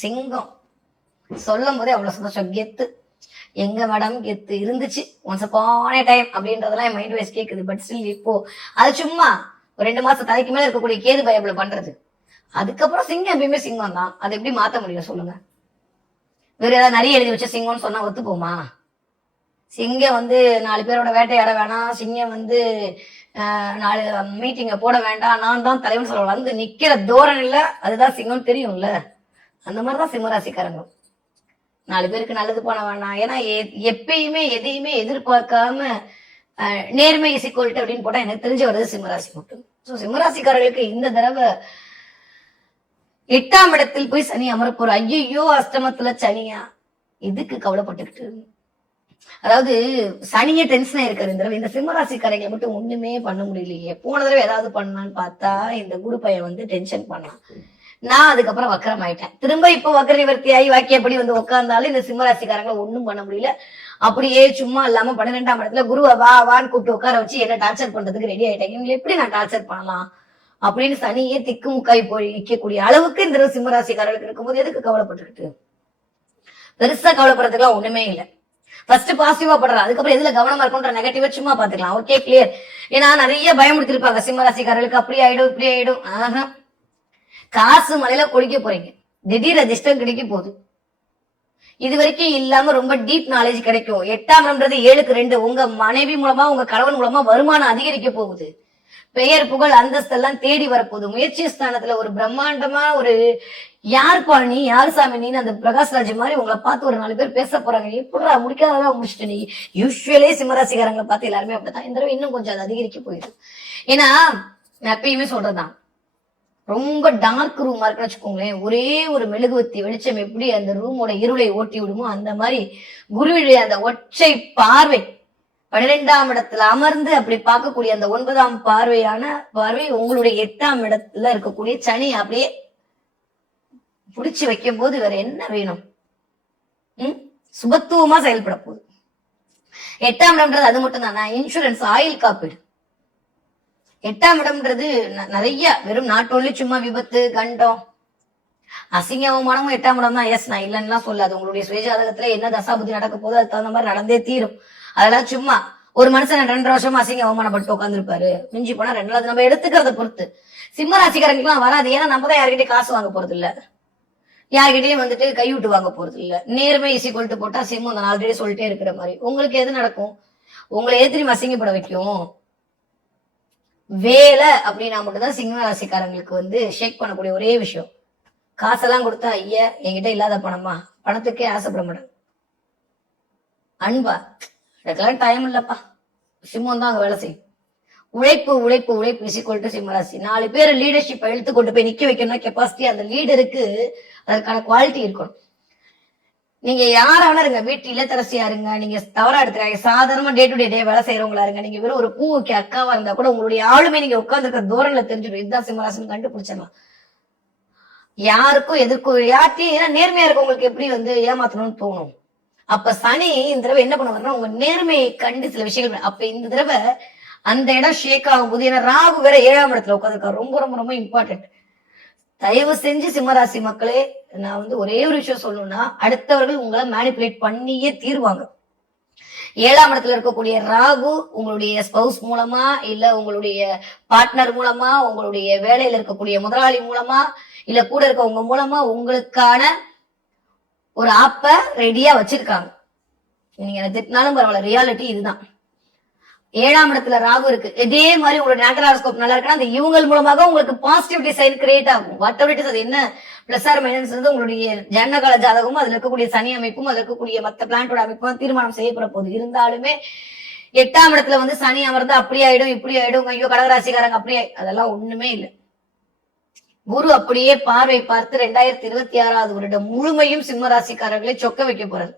சிங்கம் சொல்லும் போதே அவ்வளவு சந்தோஷம். கெத்து எங்க மேடம் கெத்து இருந்துச்சு ஒன்ஸ் அப்பான டைம் அப்படின்றதெல்லாம் என் மைண்ட் வைஸ் கேக்குது. பட் ஸ்டில் இப்போ அது சும்மா ஒரு 2 மாசம் தலைக்கு மேல இருக்கக்கூடிய கேது பைபிள் பண்றது. அதுக்கப்புறம் சிங்கம் எப்பயுமே சிங்கம் தான். அதை எப்படி மாத்த முடியும் சொல்லுங்க? வேற ஏதாவது நிறைய எழுதி வச்ச சிங்கம்னு சொன்னா ஒத்து போமா? சிங்கம் வந்து 4 பேரோட வேட்டையாட வேணாம், சிங்கம் வந்து 4 மீட்டிங்க போட வேண்டாம், நான் தான் தலைவன் சொல்ல வந்து நிக்கிற தோரணையில அதுதான் சிங்கம் தெரியும்ல. அந்த மாதிரிதான் சிம்மராசிக்காரங்க. 4 பேருக்கு நல்லது பண்ண வேண்டாம். ஏன்னா எப்பயுமே எதையுமே எதிர்பார்க்காம நேர்மை இசைக்கோல்ட்டு அப்படின்னு போட்டா எனக்கு தெரிஞ்சு வருது சிம்மராசி மட்டும். ஸோ சிம்மராசிக்காரர்களுக்கு இந்த தடவை 8ஆம் இடத்தில் போய் சனி அமரப்போற. ஐயோ அஷ்டமத்துல சனியா, இதுக்கு கவலைப்பட்டுக்கிட்டு அதாவது சனியே டென்ஷனா இருக்காரு இந்த தடவை. இந்த சிம்மராசிக்காரங்களை மட்டும் ஒண்ணுமே பண்ண முடியலையே. போன தடவை ஏதாவது பண்ணான்னு பார்த்தா இந்த குரு பையன் வந்து டென்ஷன் பண்ணான். நான் அதுக்கப்புறம் வக்கரம் ஆயிட்டேன். திரும்ப இப்ப வக்கர நிவர்த்தி ஆகி வாக்கியப்படி வந்து உட்கார்ந்தாலும் இந்த சிம்மராசிக்காரங்களை ஒண்ணும் பண்ண முடியல. அப்படியே சும்மா இல்லாம 12ஆம் இடத்துல குருவை வான்னு கூப்பிட்டு உட்கார வச்சு என்ன டார்ச்சர் பண்றதுக்கு ரெடி ஆயிட்டாங்க. இவங்களை எப்படி நான் டார்ச்சர் பண்ணலாம் அப்படின்னு சனியே திக்கு முக்காய் போய் நிக்கக்கூடிய அளவுக்கு இந்த சிம்மராசிக்காரர்களுக்கு இருக்கும்போது எதுக்கு கவலைப்பட்டுக்கிட்டு? பெருசா கவலைப்படுறதுக்குலாம் ஒண்ணுமே இல்லை. ஃபர்ஸ்ட் பாசிட்டிவா படுற, அதுக்கப்புறம் எதுல கவனமா இருக்கும்ன்ற நெகட்டிவா சும்மா பாத்துக்கலாம். Okay clear. ஏன்னா நிறைய பயமுடுத்திருப்பாங்க சிம்மராசிக்காரர்களுக்கு, அப்படி ஆயிடும் இப்படி ஆயிடும். ஆஹா, காசு மலையில கொடிக்க போறீங்க, திடீர் அதிர்ஷ்டம் கிடைக்க போகுது. இது வரைக்கும் இல்லாம ரொம்ப டீப் நாலேஜ் கிடைக்கும். 8ஆம் இடம்ன்றது 7க்கு 2. உங்க மனைவி மூலமா உங்க கணவன் மூலமா வருமானம் அதிகரிக்க போகுது. பெயர் புகழ் அந்தஸ்து எல்லாம் தேடி வரப்போகுது. முயற்சி ஸ்தானத்துல ஒரு பிரம்மாண்டமா ஒரு யார் பாணி யார் சாமி நீன்னு அந்த பிரகாஷ்ராஜ் மாதிரி உங்களை பார்த்து ஒரு 4 பேர் பேச போறாங்க. எப்படா முடிக்காததான் முடிச்சுட்டு நீ. யூஸ்வலே சிம்மராசிக்காரங்களை பார்த்து எல்லாருமே அப்படித்தான். இந்த தடவை இன்னும் கொஞ்சம் அது அதிகரிக்க போயிடுது. ஏன்னா நான் எப்பயுமே சொல்றதுதான், ரொம்ப டார்க் ரூமா இருக்குன்னு வச்சுக்கோங்களேன், ஒரே ஒரு மெழுகுவத்தி வெளிச்சம் எப்படி அந்த ரூமோட இருளை ஓட்டி விடுமோ அந்த மாதிரி குருவுடைய அந்த ஒற்றை பார்வை 12ஆம் இடத்துல அமர்ந்து அப்படி பார்க்கக்கூடிய அந்த 9ஆம் பார்வை உங்களுடைய 8ஆம் இடத்துல இருக்கக்கூடிய சனி அப்படியே புடிச்சு வைக்கும் போது வேற என்ன வேணும்? சுபத்துவமா செயல்பட போகுது. 8ஆம் இடம்ன்றது அது மட்டும் தானா? இன்சூரன்ஸ், ஆயில் காப்பீடு. 8ஆம் இடம்ன்றது நிறைய வெறும் நாட் ஒன்லி சும்மா விபத்து கண்டம் அசிங்க அவமானமும் 8ஆம் இடம் தான். எஸ், நான் இல்லைன்னா சொல்லாது. உங்களுடைய சுயஜாதகத்துல என்ன தசாபுத்தி நடக்க போதோ அது தகுந்த மாதிரி நடந்தே தீரும். அதெல்லாம் சும்மா ஒரு மனுஷன் 2 வருஷமா அசிங்க அவமானப்பட்டு உட்காந்துருப்பாரு, மிஞ்சி போனா 2. நம்ம எடுத்துக்கிறத பொறுத்து. சிம்மராசிக்காரங்களுக்குலாம் வராது. ஏன்னா நம்ம தான் யார்கிட்டயும் காசு வாங்க போறது இல்ல, யார்கிட்டயும் வந்துட்டு கைவிட்டு வாங்க போறது இல்ல. நேர்மை இசைக்கொல்ட்டு போட்டா சிம்மம் நான் ஆல்ரெடி சொல்லிட்டே இருக்கிற மாதிரி. உங்களுக்கு எது நடக்கும்? உங்களை எதிரி அசிங்கப்பட வைக்கும். வேலை அப்படின்னா மட்டும்தான் சிம்ம ராசிக்காரங்களுக்கு வந்து ஷேக் பண்ணக்கூடிய ஒரே விஷயம். காசெல்லாம் கொடுத்தா ஐயா என்கிட்ட இல்லாத பணமா, பணத்துக்கே ஆசைப்பட மாட்டாங்க. அன்பா அதுக்கெல்லாம் டைம் இல்லப்பா, சிம்மம் தான் அங்க வேலை செய்யும். உழைப்பு உழைப்பு உழைப்பு இசைக்கொல்ட்டு சிம்மராசி. 4 பேர் லீடர்ஷிப் இழுத்து கொண்டு போய் நிக்க வைக்கணும்னா கெப்பாசிட்டி அந்த லீடருக்கு அதற்கான குவாலிட்டி இருக்கணும். நீங்க யாராவது இருங்க, வீட்டு இல்லத்தரசியா இருங்க, நீங்க தவறா எடுத்துக்காங்க, சாதாரணமா டே டு டே வேலை செய்யறவங்களா இருங்க, நீங்க வெறும் ஒரு பூவுக்கு அக்காவா இருந்தா கூட உங்களுடைய ஆளுமை நீங்க உட்கார்ந்துருக்க தோரணையில தெரிஞ்சிடும். இதுதான் சிம்மராசின்னு கண்டுபிடிச்சிடலாம். யாருக்கும் எதிர்க்கும் யார்ட்டையும். ஏன்னா நேர்மையா இருக்கவங்களுக்கு எப்படி வந்து ஏமாத்தணும்னு தோணும். அப்ப சனி இந்த தடவை என்ன பண்ணுவாருன்னா உங்க நேர்மையை கண்டு சில விஷயங்கள். அப்ப இந்த தடவை அந்த இடம் ஷேக் ஆகும் போது, ஏன்னா ராகு வேற 7ஆம் இடத்துல உட்காந்துருக்காரு. ரொம்ப ரொம்ப ரொம்ப இம்பார்ட்டன்ட். தயவு செஞ்சு சிம்மராசி மக்களே, நான் வந்து ஒரே ஒரு விஷயம் சொல்லணும்னா, அடுத்தவர்கள் உங்களை மேனிபுலேட் பண்ணியே தீர்வாங்க. 7ஆம் இடத்துல இருக்கக்கூடிய ராகு உங்களுடைய ஸ்பவுஸ் மூலமா, இல்ல உங்களுடைய பார்ட்னர் மூலமா, உங்களுடைய வேலையில இருக்கக்கூடிய முதலாளி மூலமா, இல்ல கூட இருக்கவங்க மூலமா உங்களுக்கான ஒரு ஆப்ப ரெடியா வச்சிருக்காங்க. நீங்க என்ன திட்டினாலும் பரவாயில்ல, ரியாலிட்டி இதுதான். 7ஆம் இடத்துல ராகு இருக்கு. இதே மாதிரி உங்களோட நேட்டல் ஹாரோஸ்கோப் நல்லா இருக்குன்னா அந்த இவங்க மூலமாக உங்களுக்கு பாசிட்டிவிட்டி சைன் கிரியேட் ஆகும். வாட் எவர் இட் இஸ், அது என்ன பிளஸ் ஆர் மைனஸ் உங்களுடைய ஜனகால ஜாதகமும் அதுல இருக்கக்கூடிய சனி அமைப்பும் அதுல இருக்கக்கூடிய மத்த பிளான்டோட அமைப்பும் தீர்மானம் செய்யப்பட போகுது. இருந்தாலுமே 8ஆம் இடத்துல வந்து சனி அமர்ந்து அப்படி ஆயிடும் இப்படி ஆயிடும், ஐயோ கடகராசிக்காரங்க அப்படியே, அதெல்லாம் ஒண்ணுமே இல்லை. குரு அப்படியே பார்வை பார்த்து 2026வது வருடம் முழுமையும் சிம்மராசிக்காரர்களை சொக்க வைக்க போறாரு.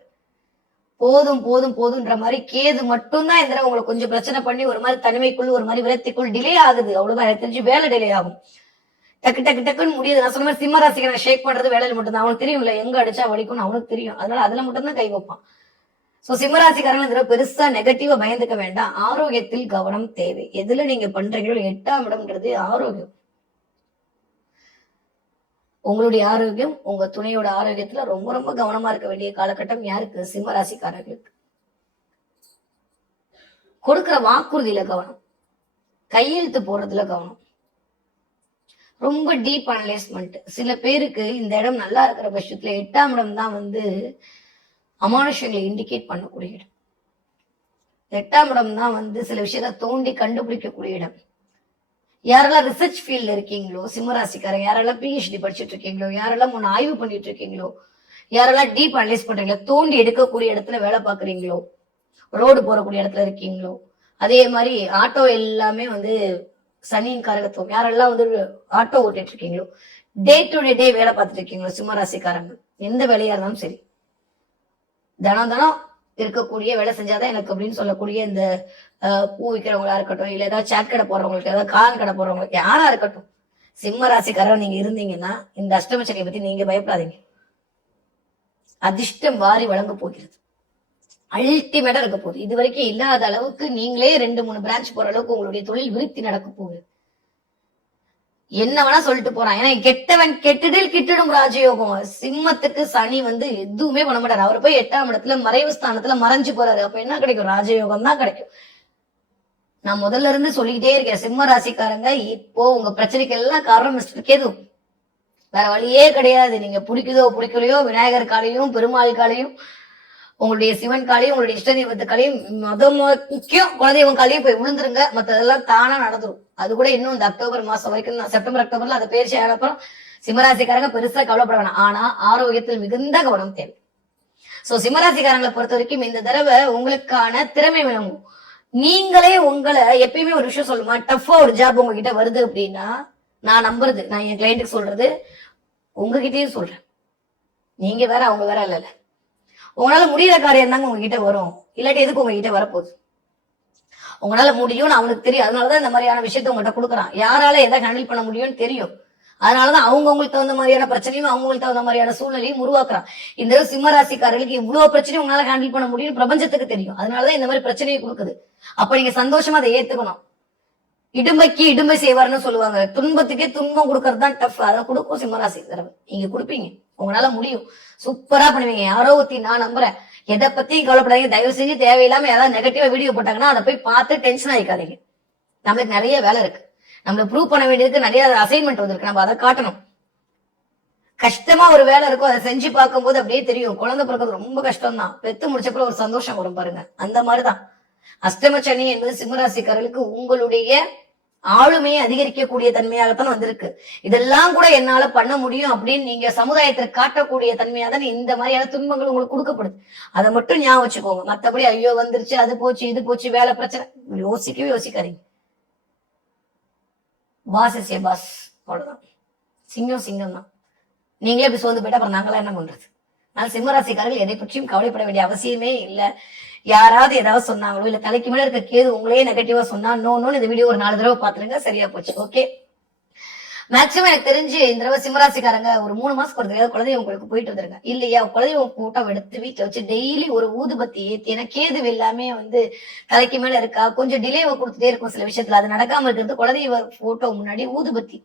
போதும் போதும் போதும்ன்ற மாதிரி. கேது மட்டும்தான் இந்த உங்களை கொஞ்சம் பிரச்சனை பண்ணி ஒரு மாதிரி தனிமைக்குள் ஒரு மாதிரி விரத்திக்குள் டிலே ஆகுது. அவ்வளவுதான். எனக்கு தெரிஞ்சு வேலை டிலே ஆகும். டக்கு டக்கு டக்குன்னு முடியுது. நான் சொன்ன மாதிரி சிம்மராசிக்காரன் ஷேக் பண்றது வேலையில மட்டும்தான். அவனுக்கு தெரியும்ல எங்க அடிச்சா வலிக்கும்னு அவனுக்கு தெரியும். அதனால அதுல மட்டும்தான் கை வைப்பான். சோ சிம்மராசிக்காரங்க இந்த பெருசா நெகட்டிவா பயந்துக்க வேண்டாம். ஆரோக்கியத்தில் கவனம் தேவை. எதுல நீங்க பண்றீங்களோ 8ஆம் இடம்ன்றது ஆரோக்கியம். உங்களுடைய ஆரோக்கியம், உங்க துணையோட ஆரோக்கியத்துல ரொம்ப ரொம்ப கவனமா இருக்க வேண்டிய காலகட்டம் யாருக்கு? சிம்ம ராசிக்காரர்களுக்கு. கொடுக்கிற வாக்குறுதியில கவனம், கையெழுத்து போடுறதுல கவனம், ரொம்ப டீப் அனலைஸ்மெண்ட். சில பேருக்கு இந்த இடம் நல்லா இருக்கிற பட்சத்துல 8ஆம் இடம் தான் அமானுஷங்களை இண்டிகேட் பண்ணக்கூடிய இடம். 8ஆம் இடம் தான் சில விஷயத்த தோண்டி கண்டுபிடிக்கக்கூடிய இடம். யாரெல்லாம் ரிசர்ச் ஃபீல்ட்ல இருக்கீங்களோ சிம்மராசிக்காரங்க, யாரெல்லாம் பிஹெச்டி படிச்சுட்டு இருக்கீங்களோ, யாரெல்லாம் முன்ன ஆய்வு பண்ணிட்டு இருக்கீங்களோ, யாரெல்லாம் டீப் அனலைஸ் பண்றீங்களோ, தோண்டி எடுக்கக்கூடிய இடத்துல வேலை பாக்குறீங்களோ, ரோடு போறக்கூடிய இடத்துல இருக்கீங்களோ, அதே மாதிரி ஆட்டோ எல்லாமே சனியின் காரகத்துவம், யாரெல்லாம் ஆட்டோ ஓட்டிட்டு இருக்கீங்களோ, டே டு டே வேலை பார்த்துட்டு இருக்கீங்களோ சிம்மராசிக்காரங்க, எந்த வேலையா இருந்தாலும் சரி, தினம் தினம் இருக்கக்கூடிய வேலை செஞ்சாதான் எனக்கு அப்படின்னு சொல்லக்கூடிய இந்த பூ விற்கிறவங்களா இருக்கட்டும், இல்ல ஏதாவது சாட் கடை போடுறவங்களுக்கு, ஏதாவது கான் கடை போடுறவங்களுக்கு, யாரா இருக்கட்டும், சிம்ம ராசிக்காரன் நீங்க இருந்தீங்கன்னா இந்த அஷ்டமச்சனியை பத்தி நீங்க பயப்படாதீங்க. அதிர்ஷ்டம் வாரி வழங்க போகிறது, அல்டிமேட்டா இருக்க போகுது. இது வரைக்கும் இல்லாத அளவுக்கு நீங்களே 2-3 பிரான்ச் போற அளவுக்கு உங்களுடைய தொழில் விருத்தி நடக்க போகுது. என்ன வேணா சொல்லிட்டு போறான், ஏன்னா கெட்டவன் கெட்டுடில் கிட்டிடும் ராஜயோகம். சிம்மத்துக்கு சனி எதுவுமே பண்ண மாட்டாரு. அவர் போய் 8ஆம் இடத்துல மறைவு ஸ்தானத்துல மறைஞ்சு போறாரு. அப்ப என்ன கிடைக்கும்? ராஜயோகம் தான் கிடைக்கும். நான் முதல்ல இருந்து சொல்லிக்கிட்டே இருக்கேன், சிம்ம ராசிக்காரங்க இப்போ உங்க பிரச்சனைக்கு எல்லாம் காரணம் மிஸ்டர் கேது. வேற வழியே கிடையாது. நீங்க பிடிக்குதோ பிடிக்கலையோ, விநாயகர் காலையும் பெருமாள் காலையும் உங்களுடைய சிவன் காலையும் உங்களுடைய இஷ்ட தெய்வத்து காலையும் முக்கியம் குலதெய்வம் காலையும் போய் விழுந்துருங்க. மற்றதெல்லாம் தானா நடந்துரும். அது கூட இன்னும் இந்த அக்டோபர் மாசம் வரைக்கும், செப்டம்பர் அக்டோபர்ல அதை பயிற்சி ஆனப்புறம் சிம்மராசிக்காரங்க பெருசா கவலைப்பட வேணாம். ஆனா ஆரோக்கியத்தில் மிகுந்த கவனம் தேவை. சோ சிம்மராசிக்காரங்களை பொறுத்த வரைக்கும் இந்த தடவை உங்களுக்கான திறமை விளங்கும். நீங்களே உங்களை எப்பயுமே ஒரு விஷயம் சொல்லுமா, டஃபா ஒரு ஜாப் உங்ககிட்ட வருது அப்படின்னா, நான் நம்புறது, நான் என் கிளைண்ட்டுக்கு சொல்றது, உங்ககிட்டயும் சொல்றேன். நீங்க வேற அவங்க வேற இல்ல. உங்களால முடிகிற காரியம் தாங்க உங்ககிட்ட வரும். இல்லாட்டி எதுக்கு உங்ககிட்ட வரப்போகுது? உங்களால முடியும்னு அவனுக்கு தெரியும். அதனாலதான் இந்த மாதிரியான விஷயத்த உங்கள்கிட்ட கொடுக்குறான். யாரால எதை ஹேண்டில் பண்ண முடியும்னு தெரியும். அதனாலதான் அவங்களுக்கு தகுந்த மாதிரியான பிரச்சனையும் அவங்களுக்கு தகுந்த மாதிரியான சூழ்நிலையும் உருவாக்குறான். இந்த சிம்மராசிக்காரர்களுக்கு இவ்வளவு பிரச்சனையும் உங்களால ஹேண்டில் பண்ண முடியும் பிரபஞ்சத்துக்கு தெரியும். அதனாலதான் இந்த மாதிரி பிரச்சனையை கொடுக்குது. அப்ப நீங்க சந்தோஷமா அதை ஏத்துக்கணும். இடும்பைக்கு இடும்பை செய்வார்னு சொல்லுவாங்க. துன்பத்துக்கே துன்பம் கொடுக்கறது தான் டஃப். அதை கொடுக்கும் சிம்மராசி. நீங்க கொடுப்பீங்க, உங்களால முடியும், சூப்பரா பண்ணுவீங்க. யாரோ ஒத்தி நான் நம்புறேன். எதை பத்தியும் கவலைப்படாதீங்க. தயவு செஞ்சு தேவையில்லாம ஏதாவது நெகட்டிவா வீடியோ போட்டாங்கன்னா அதை போய் பார்த்து டென்ஷன் ஆயிக்காதீங்க. நம்மளுக்கு நிறைய வேலை இருக்கு. நம்மள ப்ரூவ் பண்ண வேண்டியதுக்கு நிறைய அசைன்மெண்ட் வந்திருக்கு. நம்ம அதை காட்டணும். கஷ்டமா ஒரு வேலை இருக்கும், அதை செஞ்சு பார்க்கும்போது அப்படியே தெரியும். குழந்தை பிறக்கிறது ரொம்ப கஷ்டம் தான். பெத்து முடிச்சப்போ ஒரு சந்தோஷம் வரும் பாருங்க. அந்த மாதிரிதான் அஷ்டம சனி என்பது சிம்மராசிக்காரர்களுக்கு உங்களுடைய ஆளுமையை அதிகரிக்கக்கூடிய தன்மையாகத்தான் வந்திருக்கு. இதெல்லாம் கூட என்னால பண்ண முடியும் அப்படின்னு நீங்க சமுதாயத்துல காட்டக்கூடிய தன்மையாக தான் இந்த மாதிரியான துன்பங்கள் உங்களுக்கு கொடுக்கப்படுது. அதை மட்டும் ஞாபகம் வச்சுக்கோங்க. மத்தபடி ஐயோ வந்துருச்சு, அது போச்சு, இது போச்சு, வேலை பிரச்சனை யோசிக்கவே யோசிக்காதீங்க. பாஸ் இஸ் ஏ பாஸ், அவ்வளவுதான். சிங்கம் சிங்கம் தான். நீங்களே இப்படி சோர்ந்து போயிட்டா அப்புறம் நாங்களாம் என்ன பண்றது? அதனால சிம்மராசிக்காரர்கள் எதை பற்றியும் கவலைப்பட வேண்டிய அவசியமே இல்லை. யாராவது ஏதாவது சொன்னாங்களோ, இல்ல தலைக்கு மேல இருக்க கேது உங்களே நெகட்டிவா சொன்னா நோன்னு இந்த வீடியோ ஒரு 4 தடவை பாத்துருங்க, சரியா போச்சு. ஓகே, மேக்சிமம் எனக்கு தெரிஞ்சு இந்த தடவை சிம்மராசிக்காரங்க ஒரு 3 மாசத்துக்கு ஒரு தடவை குலதெய்வம் உங்களுக்கு போயிட்டு வந்துருங்க. இல்லையா, குலதெய்வம் கூட்டம் எடுத்து வீட்டுல வச்சு டெய்லி ஒரு ஊதுபத்தி ஏத்தி, ஏன்னா கேது எல்லாமே தலைக்கு மேல இருக்கா, கொஞ்சம் டிலேவை கொடுத்துட்டே இருக்கும் சில விஷயத்துல. அது நடக்காம இருக்கிறது குலதெய்வ போட்டோ முன்னாடி ஊதுபத்தி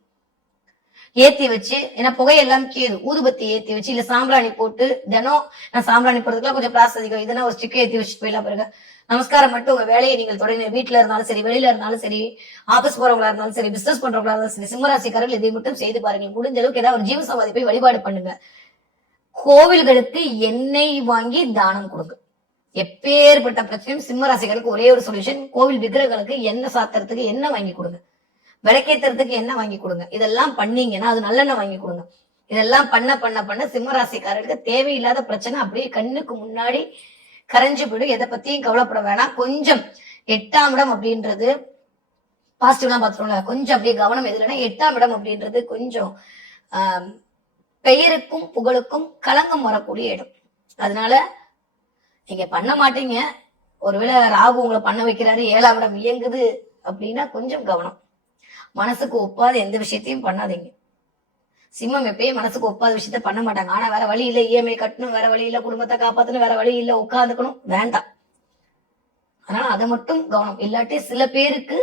ஏத்தி வச்சு, ஏன்னா புகையெல்லாம் கேது, ஊதுபத்தி ஏத்தி வச்சு, இல்ல சாம்பிராணி போட்டு தினம், நான் சாம்பிராணி போடுறதுக்குலாம் கொஞ்சம் பிராஸ் அதிகம், இதெல்லாம் ஒரு ஸ்டிக் ஏத்தி வச்சுட்டு போயிடலாம் பாருங்க. நமஸ்காரம் மட்டும் உங்க வேலையை நீங்கள் தொடங்க. வீட்டுல இருந்தாலும் சரி, வெளியில இருந்தாலும் சரி, ஆபீஸ் போறவங்களா இருந்தாலும் சரி, பிசினஸ் பண்றவங்களா இருந்தாலும் சரி, சிம்மராசிக்காரர்கள் இதை மட்டும் செய்து பாருங்க. முடிஞ்ச அளவுக்கு ஏதாவது ஒரு ஜீவசமாதி போய் வழிபாடு பண்ணுங்க. கோவில்களுக்கு எண்ணெய் வாங்கி தானம் கொடுங்க. எப்பேற்பட்ட பிரச்சனையும் சிம்மராசிக்காரருக்கு ஒரே ஒரு சொல்யூஷன், கோவில் விக்கிரகங்களுக்கு எண்ணெய் சாத்துறதுக்கு எண்ணெய் வாங்கி கொடுங்க, விளக்கேத்துறதுக்கு எண்ணெய் வாங்கி கொடுங்க. இதெல்லாம் பண்ணீங்கன்னா, அது நல்லெண்ணெய் வாங்கி கொடுங்க. இதெல்லாம் பண்ண பண்ண பண்ண சிம்மராசிக்காரருக்கு தேவையில்லாத பிரச்சனை அப்படியே கண்ணுக்கு முன்னாடி கரைஞ்சு போயிடும். எதை பத்தியும் கவலைப்பட வேணாம். கொஞ்சம் 8ஆம் இடம் அப்படின்றது பாசிட்டிவ்லாம் பாத்துருவோம்ல, கொஞ்சம் அப்படியே கவனம் எதுலன்னா, 8ஆம் இடம் அப்படின்றது கொஞ்சம் பெயருக்கும் புகழுக்கும் களங்கம் வரக்கூடிய இடம். அதனால நீங்க பண்ண மாட்டீங்க. ஒருவேளை ராகு உங்களை பண்ண வைக்கிறாரு, 7ஆம் இடம் இயங்குது அப்படின்னா கொஞ்சம் கவனம். மனசுக்கு ஒப்பாத எந்த விஷயத்தையும் பண்ணாதீங்க. சிம்மம் எப்பயும் மனசுக்கு ஒப்பாத விஷயத்த பண்ண மாட்டாங்க. ஆனா வேற வழி இல்ல, இஎம்ஐ கட்டணும், வேற வழி இல்ல, குடும்பத்தை காப்பாத்தணும், வேற வழி இல்ல, உட்காந்துக்கணும், வேண்டாம். அதனால அதை மட்டும் கவனம். இல்லாட்டி சில பேருக்கு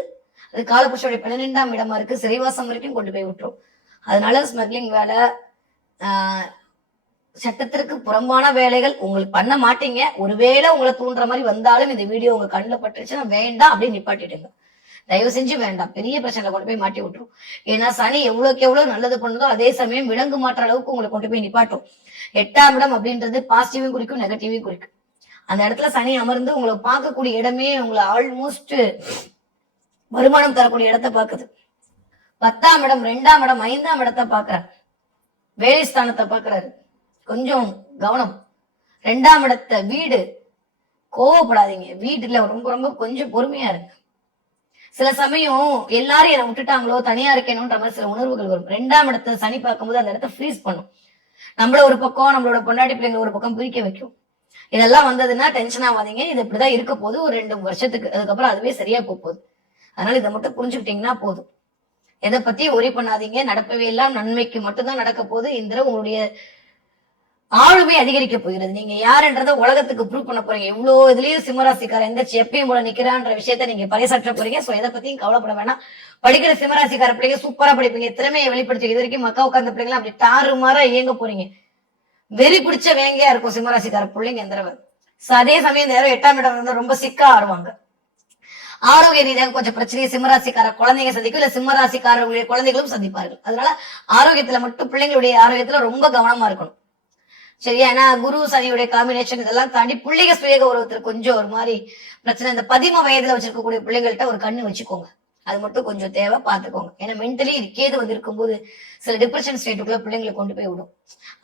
அது காலபுருஷனுடைய 12ஆம் இடமா இருக்கு, சிறைவாசம் வரைக்கும் கொண்டு போய் விட்டுரும். அதனால ஸ்மக்லிங் வேலை, சட்டத்திற்கு புறம்பான வேலைகள் உங்களுக்கு பண்ண மாட்டீங்க. ஒருவேளை உங்களை தூண்டுற மாதிரி வந்தாலும் இந்த வீடியோ உங்க கண்ணில் பட்டுச்சுன்னா வேண்டாம் அப்படின்னு நிப்பாட்டிடுங்க. தயவு செஞ்சு வேண்டாம். பெரிய பிரச்சனை கொண்டு போய் மாட்டி விட்டுரும். ஏன்னா சனி எவ்வளவுக்கு எவ்வளவு நல்லது பண்ணுதோ அதே சமயம் விலங்கு மாற்ற அளவுக்கு உங்களை கொண்டு போய் நிப்பாட்டும். 8ஆம் இடம் அப்படின்றது பாசிட்டிவும் குறிக்கும், நெகட்டிவும் குறிக்கும். அந்த இடத்துல சனி அமர்ந்து உங்களை பார்க்கக்கூடிய இடமே உங்களை ஆல்மோஸ்ட் வருமானம் தரக்கூடிய இடத்தை பார்க்குது. 10ஆம் இடம், 2ஆம் இடம், 5ஆம் இடத்தை பார்க்கிறார். வேலை ஸ்தானத்தை பார்க்கிறாரு. கொஞ்சம் கவனம். 2ஆம் இடத்தை வீடு. கோவப்படாதீங்க. வீட்டுல ரொம்ப ரொம்ப கொஞ்சம் பொறுமையா இருங்க. சில சமயம் எல்லாரும் என்னை விட்டுட்டாங்களோ தனியா இருக்கணும்ன்ற மாதிரி சில உணர்வுகள் வரும். 2ஆம் இடத்தை சனி பார்க்கும்போது அந்த இடத்த ஃப்ரீஸ் பண்ணும். நம்மள ஒரு பக்கம், நம்மளோட பொண்டாட்டி பிள்ளைங்க ஒரு பக்கம் பிரிக்க வைக்கும். இதெல்லாம் வந்ததுன்னா டென்ஷன் ஆகாதீங்க. இது இப்படிதான் இருக்க போது ஒரு 2 வருஷத்துக்கு. அதுக்கப்புறம் அதுவே சரியா போகுது. அதனால இதை மட்டும் புரிஞ்சுக்கிட்டீங்கன்னா போதும். எதை பத்தி ஒரி பண்ணாதீங்க. நடப்பவே எல்லாம் நன்மைக்கு மட்டும்தான் நடக்க போகுது. இந்த உங்களுடைய ஆளுமை அதிகரிக்க போகிறது. நீங்க யாருன்றத உலகத்துக்கு ப்ரூவ் பண்ண போறீங்க. இவ்வளவு இதுலயும் சிம்மராசிக்கார எந்திரிச்சு எப்பயும் போல நிக்கிறான்ற விஷயத்த நீங்க பறைசாற்ற போறீங்க. சோ எதை பத்தியும் கவலைப்பட வேணாம். படிக்கிற சிம்மராசிக்கார பிள்ளைங்க சூப்பரா படிப்பீங்க. திறமையை வெளிப்படுத்தி இது வரைக்கும் மக்கா உட்கார்ந்த பிள்ளைங்க அப்படி தாறுமாறா இயங்க போறீங்க. வெறி பிடிச்ச வேங்கையா இருக்கும் சிம்மராசிக்கார பிள்ளைங்க இந்த தடவை. அதே சமயம் நேரம் 8ஆம் இடம் வந்து ரொம்ப சிக்கா ஆடுவாங்க. ஆரோக்கிய ரீதியாக கொஞ்சம் பிரச்சனையை சிம்மராசிக்கார குழந்தைங்க சந்திக்கும், இல்ல சிம்மராசிக்காரர்களுடைய குழந்தைகளும் சந்திப்பார்கள். அதனால ஆரோக்கியத்துல மட்டும் பிள்ளைங்களுடைய ஆரோக்கியத்துல ரொம்ப கவனமா இருக்கணும். சரியா? ஏன்னா குரு சனியுடைய காம்பினேஷன் இதெல்லாம் தாண்டி பிள்ளைங்க சுய கௌரவத்துல கொஞ்சம் ஒரு மாதிரி பிரச்சனை. இந்த 10 வயதுல வச்சிருக்கக்கூடிய பிள்ளைங்கள்ட்ட ஒரு கண்ணு வச்சுக்கோங்க. அது மட்டும் கொஞ்சம் தேவை, பார்த்துக்கோங்க. ஏன்னா மென்டலி கேது வந்து இருக்கும்போது சில டிப்ரெஷன் ஸ்டேட்டுக்குள்ள பிள்ளைங்களை கொண்டு போய் விடும்.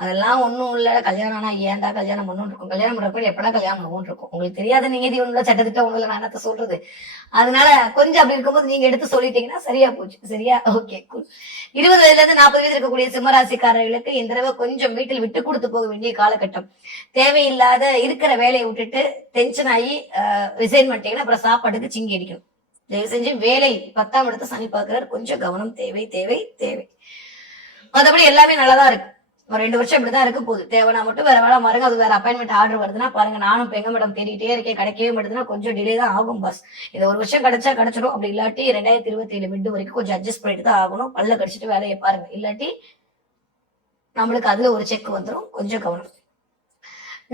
அதெல்லாம் ஒண்ணும் இல்ல. கல்யாணம் ஆனா ஏன்டா கல்யாணம் பண்ணணும் இருக்கும். கல்யாணம் பண்றப்ப எப்படா கல்யாணம் பண்ணணும் இருக்கும். உங்களுக்கு தெரியாத நீதி ஒண்ணுல சட்டத்திட்ட ஒண்ணுல நான் என்னத்த சொல்றது. அதனால கொஞ்சம் அப்படி இருக்கும்போது நீங்க எடுத்து சொல்லிட்டீங்கன்னா சரியா போச்சு. சரியா? ஓகே, 20 வயதுல இருந்து 40 வயது இருக்கக்கூடிய சிம்மராசிக்காரர்களுக்கு இந்த தடவை கொஞ்சம் வீட்டில் விட்டு கொடுத்து போக வேண்டிய காலகட்டம். தேவையில்லாத இருக்கிற வேலையை விட்டுட்டு டென்ஷன் ஆகி ரிசைன் பண்ணிட்டீங்கன்னா அப்புறம் சாப்பாட்டுக்கு சிங்கி அடிக்கணும். தயவு செஞ்சு வேலை 10ஆம் இடத்தை சனி பார்க்கிறார். கொஞ்சம் கவனம் தேவை தேவை தேவை. மற்றபடி எல்லாமே நல்லதா இருக்கு. ஒரு 2 வருஷம் இப்படிதான் இருக்க போகுது. தேவைனா மட்டும் வேற வேலை மாறுங்க. அது வேற அப்பாயின்மெண்ட் ஆர்டர் வருதுன்னா பாருங்க. நானும் பெங்க மேடம் தேடிட்டே இருக்கேன், கிடைக்கவே மாட்டேதுன்னா கொஞ்சம் டிலே தான் ஆகும் பாஸ். இது ஒரு வருஷம் கிடைச்சா கிடைச்சிடும். அப்படி இல்லாட்டி 2027 மிட் வரைக்கும் கொஞ்சம் அட்ஜஸ்ட் பண்ணிட்டு தான் ஆகணும். பல்ல கடிச்சிட்டு வேலையை பாருங்க. இல்லாட்டி நம்மளுக்கு அதுல ஒரு செக் வந்துடும். கொஞ்சம் கவனம்.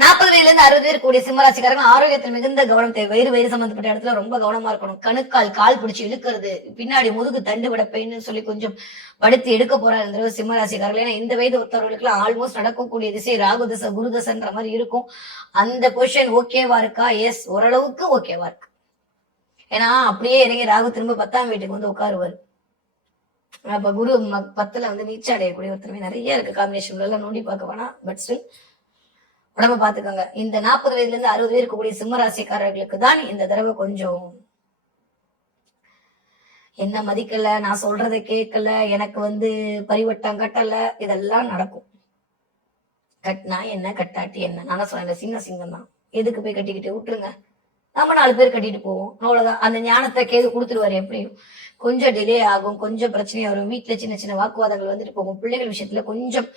40 வயதுல இருந்து 60 பேர் கூடிய சிம்மராசிக்காரங்க ஆரோக்கியத்தில் மிகுந்த கவனம் தேவை. வயிறு சம்பந்தப்பட்ட இடத்துல ரொம்ப கவனமா இருக்கணும். கணுக்கால் கால் பிடிச்சி இழுக்கிறது, பின்னாடி முதுகு தண்டு விடப்பைன்னு சொல்லி கொஞ்சம் படுத்து எடுக்க போறாரு சிம்மராசிக்காரர்கள். ஏன்னா இந்த வயது ஒருத்தவர்களுக்கு எல்லாம் ஆல்மோஸ்ட் நடக்கக்கூடிய திசை ராகு தசை குரு தசைன்ற மாதிரி இருக்கும். அந்த பொசிஷன் ஓகேவா இருக்கா? எஸ், ஓரளவுக்கு ஓகேவா இருக்கு. ஏன்னா அப்படியே இறங்கி ராகு திரும்ப 10ஆம் வீட்டுக்கு வந்து உட்காருவாரு. அப்ப குரு 10ல வந்து நீச்ச அடையக்கூடிய ஒருத்தருமே நிறைய இருக்கு. காம்பினேஷன் எல்லாம் நோண்டி பார்க்க வேணாம். பட் ஸ்டில் உடம்ப பாத்துக்கோங்க. இந்த 40 வயதுல இருந்து 60 வயது இருக்கக்கூடிய சிம்மராசிக்காரர்களுக்கு தான் இந்த தடவை கொஞ்சம் என்ன மதிக்கல, நான் சொல்றதை கேட்கல, எனக்கு வந்து பரிவட்டம் கட்டல, இதெல்லாம் நடக்கும். கட்டினா என்ன, கட்டாட்டி என்ன? நான் சொல்றேன், சிங்கம் தான். எதுக்கு போய் கட்டிக்கிட்டு விட்டுருங்க. நம்ம 4 பேர் கட்டிட்டு போவோம், அவ்வளவுதான். அந்த ஞானத்தை கேது கொடுத்துருவாரு. எப்படியும் கொஞ்சம் டிலே ஆகும், கொஞ்சம் பிரச்சனை வரும். வீட்டுல சின்ன சின்ன வாக்குவாதங்கள் வந்துட்டு போகும். பிள்ளைகள் விஷயத்துல கொஞ்சம்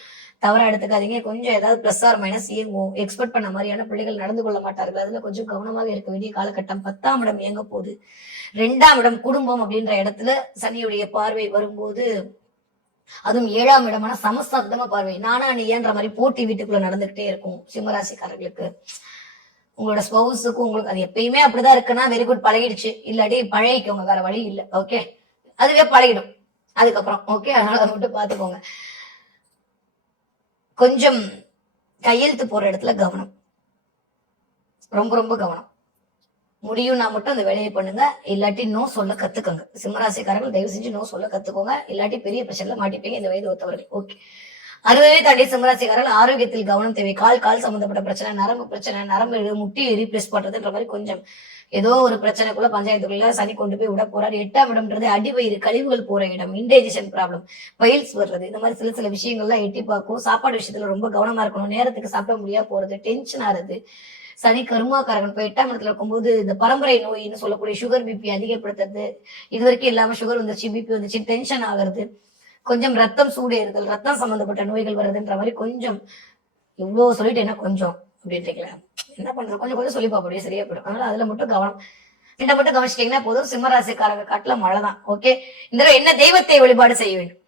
தவறா எடுத்துக்காதீங்க. கொஞ்சம் ஏதாவது பிளஸ் ஆர் மைனஸ் இயங்கும். எக்ஸ்பெக்ட் பண்ண மாதிரியான பிள்ளைகள் நடந்து கொள்ள மாட்டார்கள். அதுல கொஞ்சம் கவனமாக இருக்க வேண்டிய காலகட்டம். 10ஆம் இடம் இயங்க போகுது. 2ஆம் இடம் குடும்பம் அப்படின்ற இடத்துல சனியுடைய பார்வை வரும்போது, அதுவும் 7ஆம் இடமான சமஸ்தாப்தமா பார்வை. நானா நீ ஏன்ற மாதிரி போட்டி வீட்டுக்குள்ள நடந்துகிட்டே இருக்கும் சிம்மராசிக்காரர்களுக்கு. உங்களோட ஸ்பௌஸுக்கும் உங்களுக்கு அது எப்பயுமே அப்படிதான் இருக்குன்னா வெரி குட், பழகிடுச்சு. இல்லாட்டி பழகிக்கோங்க, வேற வழி இல்லை. ஓகே, அதுவே பழகிடும் அதுக்கப்புறம். ஓகே, அதனால அதை மட்டும் பாத்துக்கோங்க. கொஞ்சம் கையெழுத்து போற இடத்துல கவனம், ரொம்ப ரொம்ப கவனம். முடியும்னா மட்டும் அந்த வேலையை பண்ணுங்க. இல்லாட்டி நோ சொல்ல கத்துக்கோங்க. சிம்மராசிக்காரர்கள் தயவு செஞ்சு நோ சொல்ல கத்துக்கோங்க. இல்லாட்டி பெரிய பிரச்சனைல மாட்டிப்பீங்க இந்த வயது ஒத்தவர்கள். ஓகே, அதுவே தாண்டி சிம்மராசிக்காரர்கள் ஆரோக்கியத்தில் கவனம் தேவை. கால் சம்பந்தப்பட்ட பிரச்சனை, நரம்பு பிரச்சனை, நரம்பு முட்டி ரீப்ளேஸ் பண்றதுன்ற மாதிரி கொஞ்சம் ஏதோ ஒரு பிரச்சனைக்குள்ள பஞ்சாயத்துக்குள்ள சனி கொண்டு போய் விட போறாரு. 8ஆம் இடம்ன்றது அடிவயிறு கழிவுகள் போற இடம், இன்டைஜஷன் ப்ராப்ளம், பைல்ஸ் வர்றது, இந்த மாதிரி சில விஷயங்கள்லாம் எட்டி பார்க்கும். சாப்பாடு விஷயத்துல ரொம்ப கவனமா இருக்கணும். நேரத்துக்கு சாப்பிட முடியாது போறது, டென்ஷன் ஆறது. சனி கருமாக்காரகன் போய் 8ஆம் இடத்துல இருக்கும்போது இந்த பரம்பரை நோயின்னு சொல்லக்கூடிய சுகர் பிபி அதிகப்படுத்துறது, இது வரைக்கும் இல்லாம சுகர் வந்துச்சு, பிபி வந்துச்சு, டென்ஷன் ஆகுறது, கொஞ்சம் ரத்தம் சூடேறுதல், ரத்தம் சம்பந்தப்பட்ட நோய்கள் வருதுன்ற மாதிரி கொஞ்சம். இவ்வளவு சொல்லிட்டு என்ன கொஞ்சம் அப்படின்றீங்களா? என்ன பண்றது, கொஞ்சம் கொஞ்சம் சொல்லி பார்ப்போம், சரியா போயிடும். அதனால அதுல மட்டும் கவனம். இந்த மட்டும் கவனிச்சிட்டீங்கன்னா போதும். சிம்மராசிக்காரங்க காட்டுல மழைதான். ஓகே, இந்த என்ன தெய்வத்தை வழிபாடு செய்ய வேண்டும்?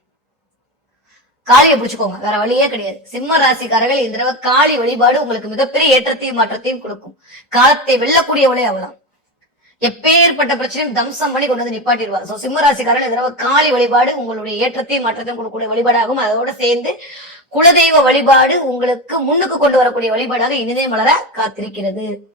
காளியை பிடிச்சுக்கோங்க, வேற வழியே கிடையாது. சிம்ம ராசிக்காரர்கள் இந்த தடவை காளி வழிபாடு உங்களுக்கு மிகப்பெரிய ஏற்றத்தையும் மாற்றத்தையும் கொடுக்கும். காலத்தை வெல்லக்கூடியவளே அவளாம். எப்பேற்பட்ட பிரச்சனையும் தம்சம் பண்ணி கொண்டு வந்து நிப்பாட்டிடுவா. சோ சிம்ம ராசிக்காரர்கள் இந்த தடவை காளி வழிபாடு உங்களுடைய ஏற்றத்தையும் மாற்றத்தையும் கொடுக்கக்கூடிய வழிபாடாகும். அதோட சேர்ந்து குலதெய்வ வழிபாடு உங்களுக்கு முன்னுக்கு கொண்டு வரக்கூடிய வழிபாடாக இனிதே மலர காத்திருக்கிறது.